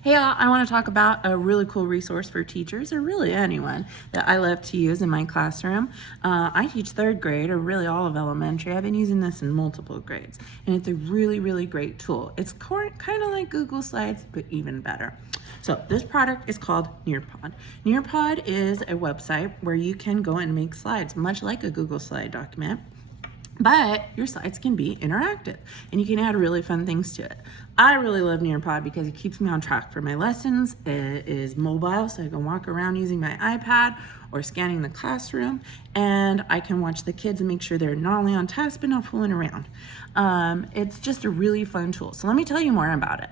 Hey, I want to talk about a really cool resource for teachers, or really anyone, that I love to use in my classroom. I teach third grade, or really all of elementary. I've been using this in multiple grades, and it's a really, really great tool. It's kind of like Google Slides, but even better. So this product is called Nearpod. Nearpod is a website where you can go and make slides, much like a Google Slide document. But your slides can be interactive and you can add really fun things to it. I really love Nearpod because it keeps me on track for my lessons. It is mobile, so I can walk around using my iPad or scanning the classroom, and I can watch the kids and make sure they're not only on task but not fooling around. It's just a really fun tool. So let me tell you more about it.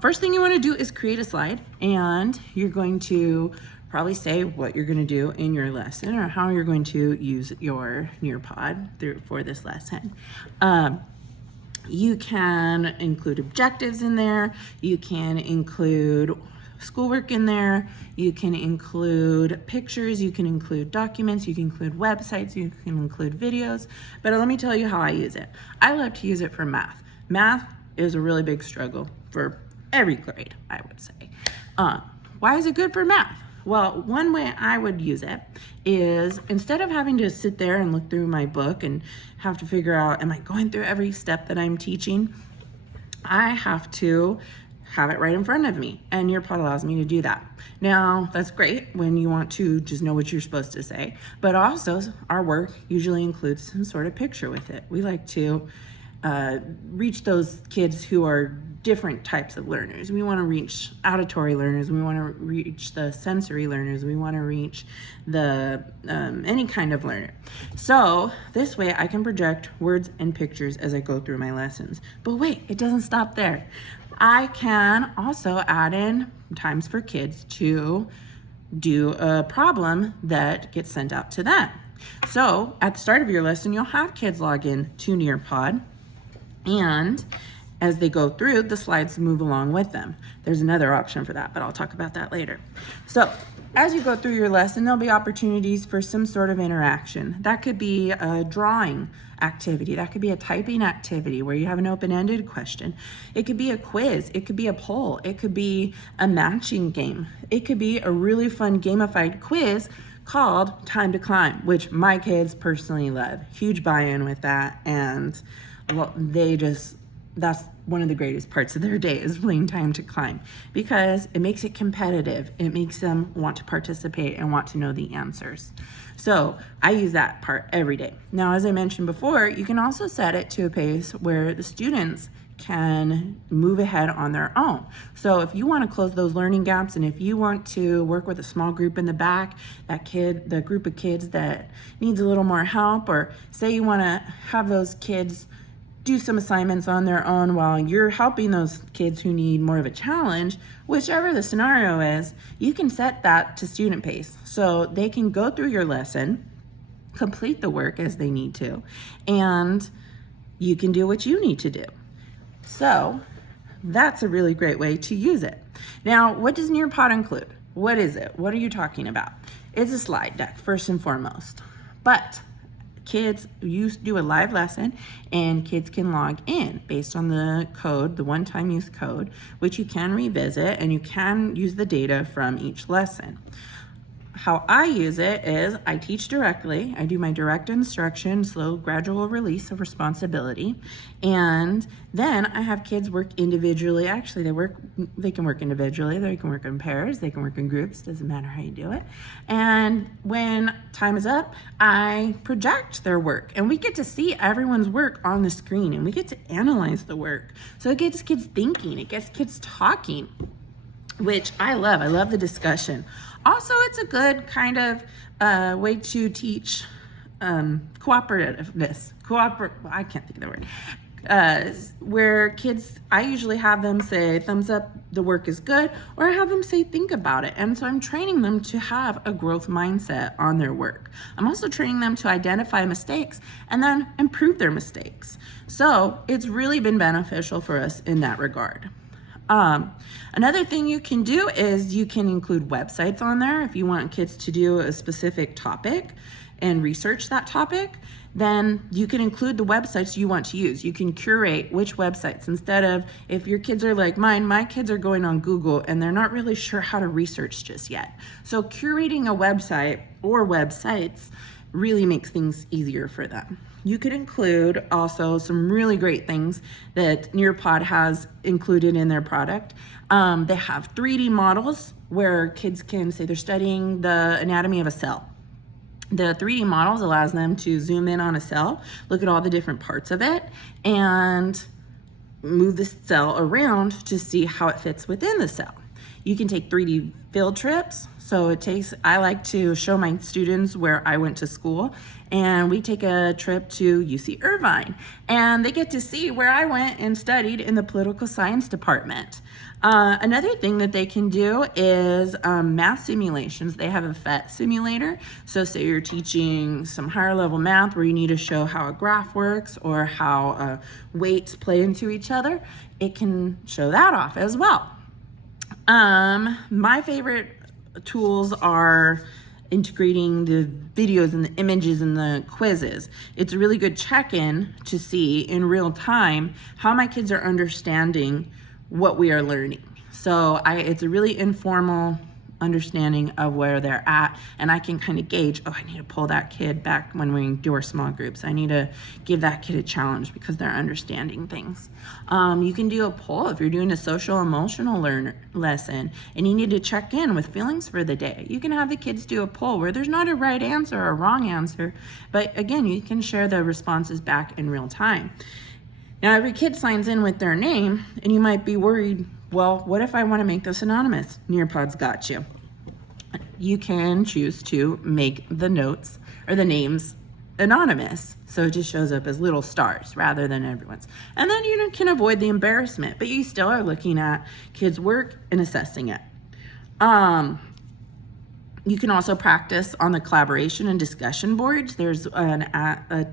First thing you want to do is create a slide, and you're going to probably say what you're going to do in your lesson or how you're going to use your Nearpod for this lesson. You can include objectives in there. You can include schoolwork in there. You can include pictures. You can include documents. You can include websites. You can include videos. But let me tell you how I use it. I love to use it for math. Math is a really big struggle for every grade, I would say. Why is it good for math? Well, one way I would use it is, instead of having to sit there and look through my book and have to figure out, am I going through every step that I'm teaching? I have to have it right in front of me, and Nearpod allows me to do that. Now, that's great when you want to just know what you're supposed to say, but also our work usually includes some sort of picture with it. We like to reach those kids who are different types of learners. We want to reach auditory learners. We want to reach the sensory learners. We want to reach the any kind of learner. So this way I can project words and pictures as I go through my lessons. But wait, it doesn't stop there. I can also add in times for kids to do a problem that gets sent out to them. So at the start of your lesson, you'll have kids log in to Nearpod, and as they go through, the slides move along with them. There's another option for that, but I'll talk about that later. So as you go through your lesson, there'll be opportunities for some sort of interaction. That could be a drawing activity. That could be a typing activity where you have an open-ended question. It could be a quiz. It could be a poll. It could be a matching game. It could be a really fun gamified quiz called Time to Climb, which my kids personally love. Huge buy-in with that, and well, that's one of the greatest parts of their day, is playing Time to Climb, because it makes it competitive. It makes them want to participate and want to know the answers. So I use that part every day. Now, as I mentioned before, you can also set it to a pace where the students can move ahead on their own. So if you want to close those learning gaps, and if you want to work with a small group in the back, the group of kids that needs a little more help, or say you want to have those kids do some assignments on their own while you're helping those kids who need more of a challenge, whichever the scenario is, you can set that to student pace. So they can go through your lesson, complete the work as they need to, and you can do what you need to do. So that's a really great way to use it. Now, what does Nearpod include? What is it? What are you talking about? It's a slide deck, first and foremost. But kids, you do a live lesson, and kids can log in based on the code, the one-time use code, which you can revisit, and you can use the data from each lesson. How I use it is I teach directly. I do my direct instruction, slow, gradual release of responsibility. And then I have kids work individually. Actually, they can work individually. They can work in pairs. They can work in groups. Doesn't matter how you do it. And when time is up, I project their work. And we get to see everyone's work on the screen. And we get to analyze the work. So it gets kids thinking. It gets kids talking, which I love. I love the discussion. Also, it's a good kind of way to teach cooperativeness. I can't think of the word. Where kids, I usually have them say, thumbs up, the work is good, or I have them say, think about it. And so I'm training them to have a growth mindset on their work. I'm also training them to identify mistakes and then improve their mistakes. So it's really been beneficial for us in that regard. Another thing you can do is you can include websites on there if you want kids to do a specific topic. and research that topic, then you can include the websites you want to use. You can curate which websites, instead of, if your kids are like mine, my kids are going on Google and they're not really sure how to research just yet. So curating a website or websites really makes things easier for them. You could include also some really great things that Nearpod has included in their product. They have 3D models where kids can say they're studying the anatomy of a cell. The 3D models allows them to zoom in on a cell, look at all the different parts of it, and move the cell around to see how it fits within the cell. You can take 3D field trips. So I like to show my students where I went to school, and we take a trip to UC Irvine, and they get to see where I went and studied in the political science department. Another thing that they can do is math simulations. They have a PhET simulator. So say you're teaching some higher level math where you need to show how a graph works or how weights play into each other. It can show that off as well. My favorite tools are integrating the videos and the images and the quizzes. It's a really good check-in to see in real time how my kids are understanding what we are learning. So it's a really informal understanding of where they're at, and I can kind of gauge, I need to pull that kid back when we do our small groups. I need to give that kid a challenge because they're understanding things. You can do a poll if you're doing a social emotional lesson and you need to check in with feelings for the day. You can have the kids do a poll where there's not a right answer or a wrong answer, but again, you can share the responses back in real time. Now, every kid signs in with their name, and you might be worried, well, what if I want to make this anonymous? Nearpod's got you. You can choose to make the notes or the names anonymous, so it just shows up as little stars rather than everyone's. And then you can avoid the embarrassment, but you still are looking at kids' work and assessing it. You can also practice on the collaboration and discussion boards. There's a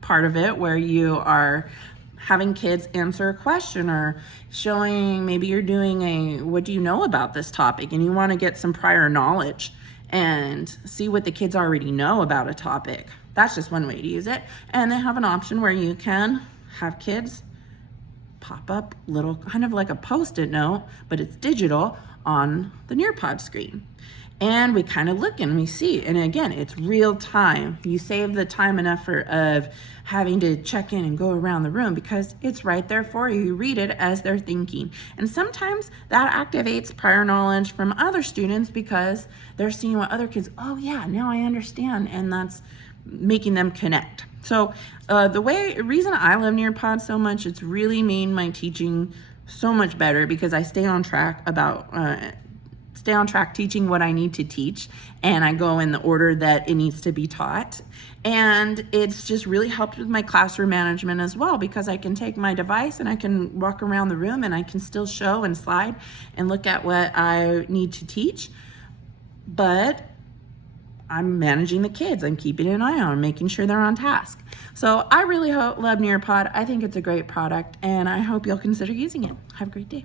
part of it where you are having kids answer a question or showing, maybe you're doing what do you know about this topic, and you want to get some prior knowledge and see what the kids already know about a topic. That's just one way to use it. And they have an option where you can have kids pop up little, kind of like a Post-it note, but it's digital on the Nearpod screen. And we kind of look and we see, and again, it's real time. You save the time and effort of having to check in and go around the room because it's right there for you. You read it as they're thinking. And sometimes that activates prior knowledge from other students because they're seeing what other kids, oh yeah, now I understand, and that's making them connect. So the reason I love Nearpod so much, it's really made my teaching so much better because I stay on track teaching what I need to teach, and I go in the order that it needs to be taught. And it's just really helped with my classroom management as well because I can take my device and I can walk around the room and I can still show and slide and look at what I need to teach, but I'm managing the kids. I'm keeping an eye on them, making sure they're on task. So I really love Nearpod. I think it's a great product, and I hope you'll consider using it. Have a great day.